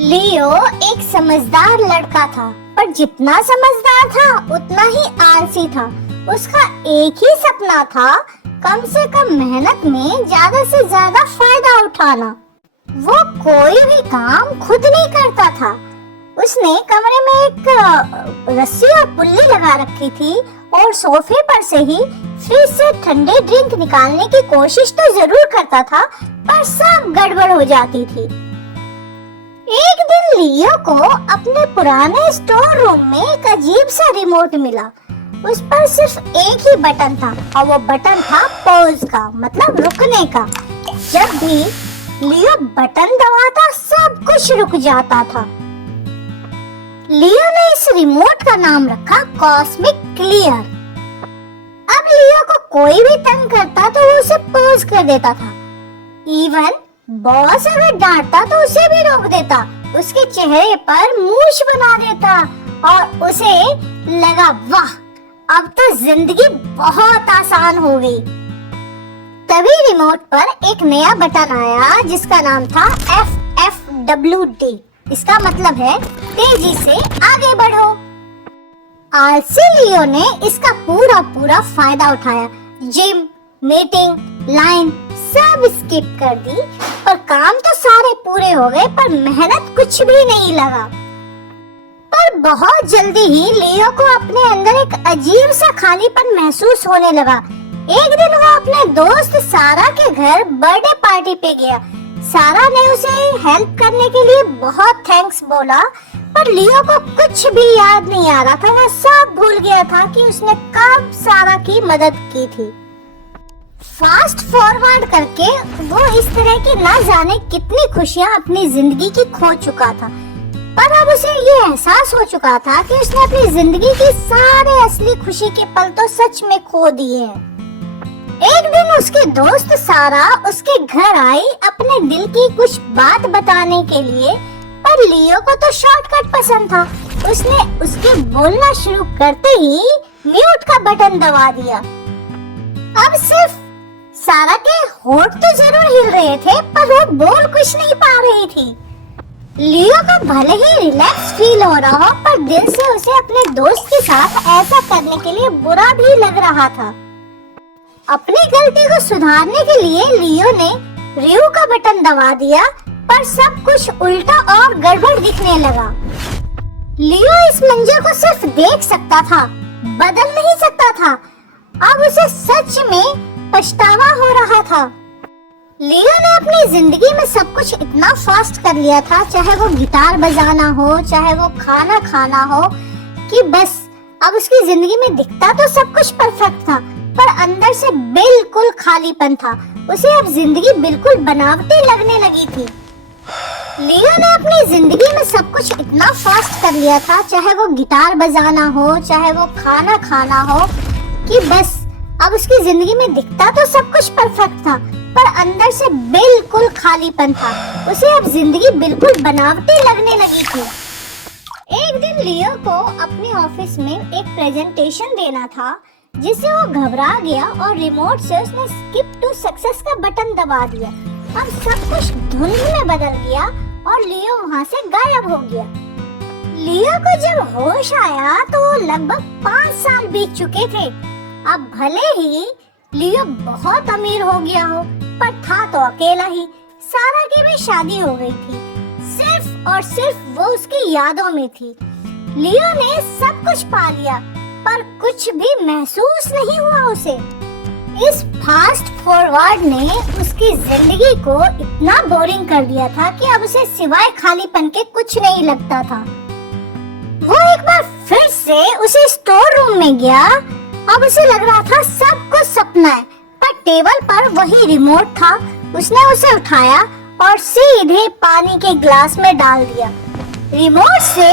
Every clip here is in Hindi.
लियो एक समझदार लड़का था, पर जितना समझदार था उतना ही आलसी था। उसका एक ही सपना था, कम से कम मेहनत में ज्यादा से ज्यादा फायदा उठाना। वो कोई भी काम खुद नहीं करता था। उसने कमरे में एक रस्सी और पुल्ली लगा रखी थी और सोफे पर से ही फ्रिज से ठंडे ड्रिंक निकालने की कोशिश तो जरूर करता था, पर सब गड़बड़ हो जाती थी। एक दिन लियो को अपने पुराने स्टोर रूम में एक अजीब सा रिमोट मिला। उस पर सिर्फ एक ही बटन था और वो बटन था पॉज का, मतलब रुकने का। जब भी लियो बटन दबाता सब कुछ रुक जाता था। लियो ने इस रिमोट का नाम रखा कॉस्मिक क्लियर। अब लियो को कोई भी तंग करता तो वो उसे पॉज कर देता था। इवन बॉस अगर डांटता तो उसे भी रोक देता, उसके चेहरे पर मूछ बना देता और उसे लगा वाह, अब तो जिंदगी बहुत आसान हो गई। तभी रिमोट पर एक नया बटन आया जिसका नाम था FFWD। इसका मतलब है तेजी से आगे बढ़ो। आलसी लियो ने इसका पूरा फायदा उठाया। जिम, मीटिंग, लाइन सब स्किप कर दी, पर काम तो सारे पूरे हो गए, पर मेहनत कुछ भी नहीं लगा। पर बहुत जल्दी ही लियो को अपने अंदर एक अजीब सा खालीपन महसूस होने लगा। एक दिन वो अपने दोस्त सारा के घर बर्थडे पार्टी पे गया। सारा ने उसे हेल्प करने के लिए बहुत थैंक्स बोला, पर लियो को कुछ भी याद नहीं आ रहा था। वो सब भूल गया था कि उसने कब सारा की मदद की थी। फास्ट फॉरवर्ड करके वो इस तरह की ना जाने कितनी खुशियां अपनी जिंदगी की खो चुका था, पर अब उसे ये एहसास हो चुका था कि उसने अपनी जिंदगी की सारे असली खुशी के पल तो सच में खो दिए हैं। एक दिन उसके दोस्त सारा उसके घर आई अपने दिल की कुछ बात बताने के लिए, पर लियो को तो शॉर्टकट पसंद था। उसने उसके बोलना शुरू करते ही म्यूट का बटन दबा दिया। अब सिर्फ सारा के होठ तो जरूर हिल रहे थे, पर वो बोल कुछ नहीं पा रही थी। लियो को भले ही रिलैक्स फील हो रहा हो, पर दिल से उसे अपने दोस्त के साथ ऐसा करने के लिए बुरा भी लग रहा था। अपनी गलती को सुधारने के लिए लियो ने रियो का बटन दबा दिया, पर सब कुछ उल्टा और गड़बड़ दिखने लगा। लियो इस मंजर को सिर्फ देख सकता था, बदल नहीं सकता था। अब उसे सच में पछतावा हो रहा था। लियो ने अपनी जिंदगी में सब कुछ इतना फास्ट कर लिया था, चाहे वो गिटार बजाना हो, चाहे वो खाना खाना हो, कि बस अब उसकी जिंदगी में दिखता तो सब कुछ परफेक्ट था, पर अंदर से बिल्कुल खालीपन था। उसे अब जिंदगी बिल्कुल बनावटी लगने लगी थी। लियो ने अपनी जिंदगी में सब कुछ इतना फास्ट कर लिया था, चाहे वो गिटार बजाना हो, चाहे वो खाना खाना हो, कि बस अब उसकी जिंदगी में दिखता तो सब कुछ परफेक्ट था, पर अंदर से बिल्कुल खालीपन था। उसे अब जिंदगी बिल्कुल बनावटी लगने लगी थी। एक दिन लियो को अपने ऑफिस में एक प्रेजेंटेशन देना था, जिससे वो घबरा गया और रिमोट से उसने स्किप टू सक्सेस का बटन दबा दिया। अब सब कुछ धुंध में बदल गया और लियो वहाँ से गायब हो गया। लियो को जब होश आया तो लगभग 5 साल बीत चुके थे। अब भले ही लियो बहुत अमीर हो गया हो, पर था तो अकेला ही। सारा की भी शादी हो गई थी, सिर्फ और सिर्फ वो उसकी यादों में थी। लियो ने सब कुछ पा लिया, पर कुछ भी महसूस नहीं हुआ उसे। इस फास्ट फॉरवर्ड ने उसकी जिंदगी को इतना बोरिंग कर दिया था कि अब उसे सिवाय खालीपन के कुछ नहीं लगता था। वो एक बार फिर से उसे स्टोर रूम में गया। अब उसे लग रहा था सब कुछ सपना है, पर टेबल पर वही रिमोट था। उसने उसे उठाया और सीधे पानी के ग्लास में डाल दिया। रिमोट से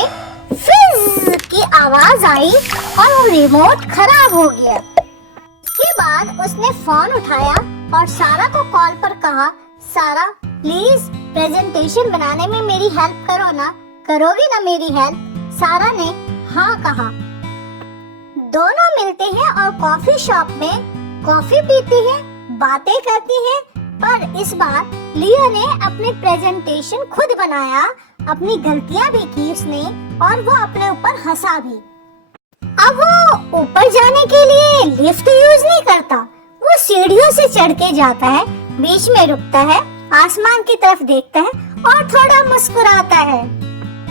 फिज़ की आवाज आई और वो रिमोट खराब हो गया। उसके बाद उसने फोन उठाया और सारा को कॉल पर कहा, सारा प्लीज प्रेजेंटेशन बनाने में मेरी हेल्प करो ना, करोगी ना मेरी हेल्प? सारा ने हाँ कहा। दोनों मिलते हैं और कॉफी शॉप में कॉफी पीती हैं, बातें करती हैं, पर इस बार लियो ने अपनी प्रेजेंटेशन खुद बनाया अपनी गलतियां भी की उसने और वो अपने ऊपर हंसा भी। अब वो ऊपर जाने के लिए लिफ्ट यूज नहीं करता, वो सीढ़ियों से चढ़ के जाता है, बीच में रुकता है, आसमान की तरफ देखता है और थोड़ा मुस्कुराता है।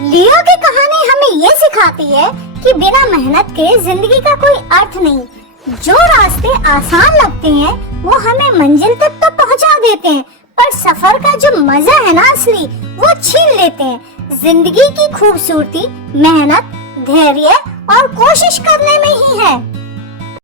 लियो की कहानी हमें ये सिखाती है कि बिना मेहनत के जिंदगी का कोई अर्थ नहीं। जो रास्ते आसान लगते हैं वो हमें मंजिल तक तो पहुंचा देते हैं, पर सफर का जो मजा है ना असली, वो छीन लेते हैं। जिंदगी की खूबसूरती मेहनत, धैर्य और कोशिश करने में ही है।